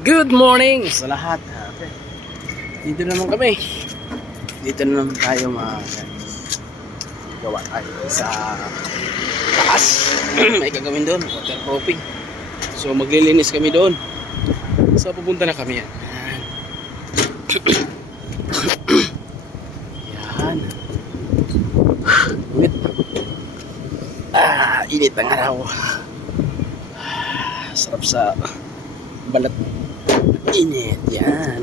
Good morning sa lahat. Okay. Dito naman kami. Dito na naman tayo gawa tayo sa taas. May gagawin doon, waterproofing. So maglilinis kami doon. So pupunta na kami yan. Yan. Init. Init ang araw. Sarap sa balat. Init, yan.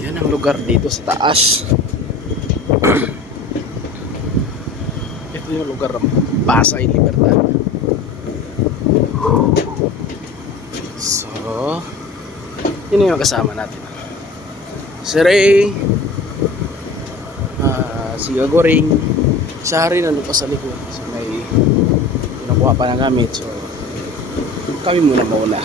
Yan ang lugar dito sa taas. Ito yung lugar ng Pasay Libertad. So, yun yung kasama natin. Si Ray, si Gagoring, si Hari na pa sa likod. So, may nakuha pa ng gamit. So, kami muna mauna.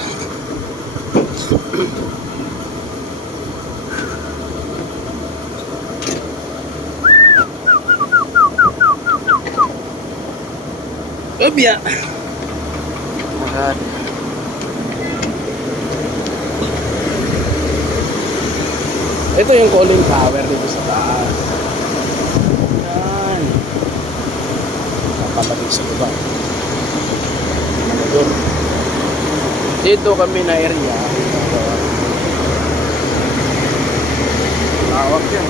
Obya. Ito yung cooling tower dito sa taas. Yan. Napapatid sa iba. Doon. Dito kami na area. Tawag yan.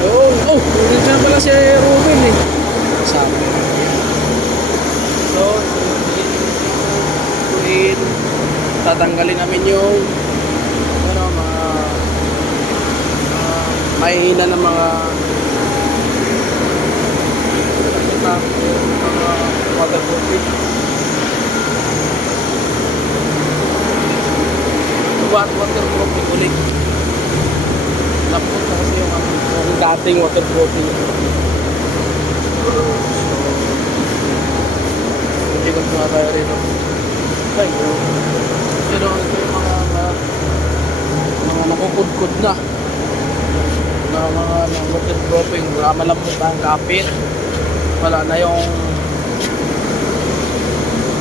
Oh, nandiyan pala si Ruben eh. Kasama. So, tatanggalin namin yung mahihina ng mga waterproofing. Waterproofing ulit. Napunta kasi yung dating waterproofing. Hindi ko na tayo rin. Ay, pero ito yung mga nakukudkud na. Mga waterproofing, malambot na ang kapit. Wala na yung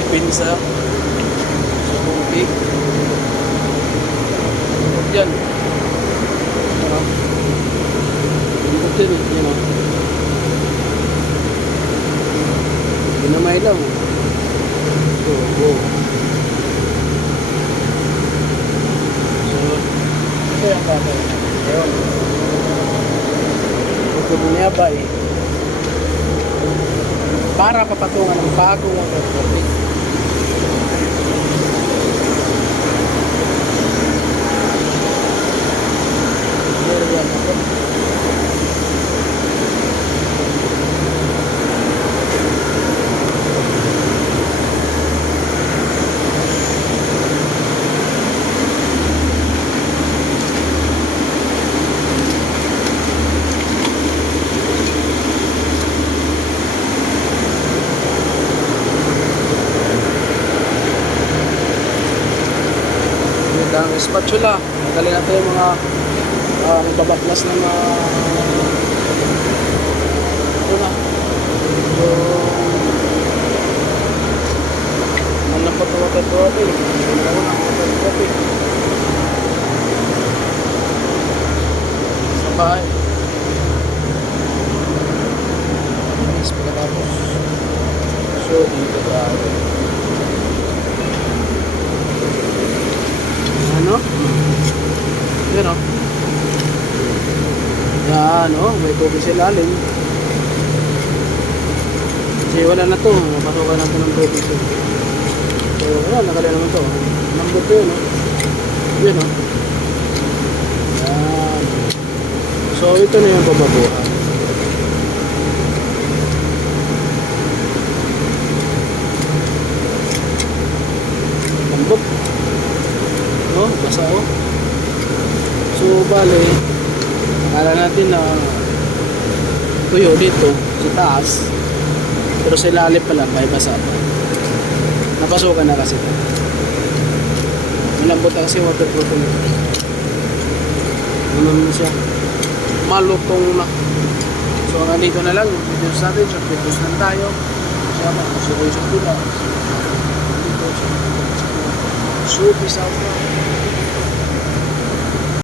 pinsa sa buti. Yan. Yan, ginamay lang. So, ito yung kapit. Ayun. Niya ba eh, para papatungan ng bagong waterproofing. Ang spatula, magaling natin yung mga babaklas na mga ito na yung ang waterproofing sa bahay. Alis pagkatapos. So dito tayo. Ano? Yan o. Yan o. May tubig sa ilalim. Kasi wala na to. Napasukan natin ng tubig to. So wala. Nakala naman to. Nambot to yun o. Yan o. Yan. So ito na yung bababuhan. Nambot. Basa o. So bale, akala natin na tuyo dito sa taas, pero sa ilalim pala may basa pa. Napasukan na kasi ito. Malambot na kasi waterproofing. Ano mo siya? Malutong na. So nandito na lang yung videos natin. So videos lang tayo. Siya ba? So yung sa pula. Nandito siya. So peace out na.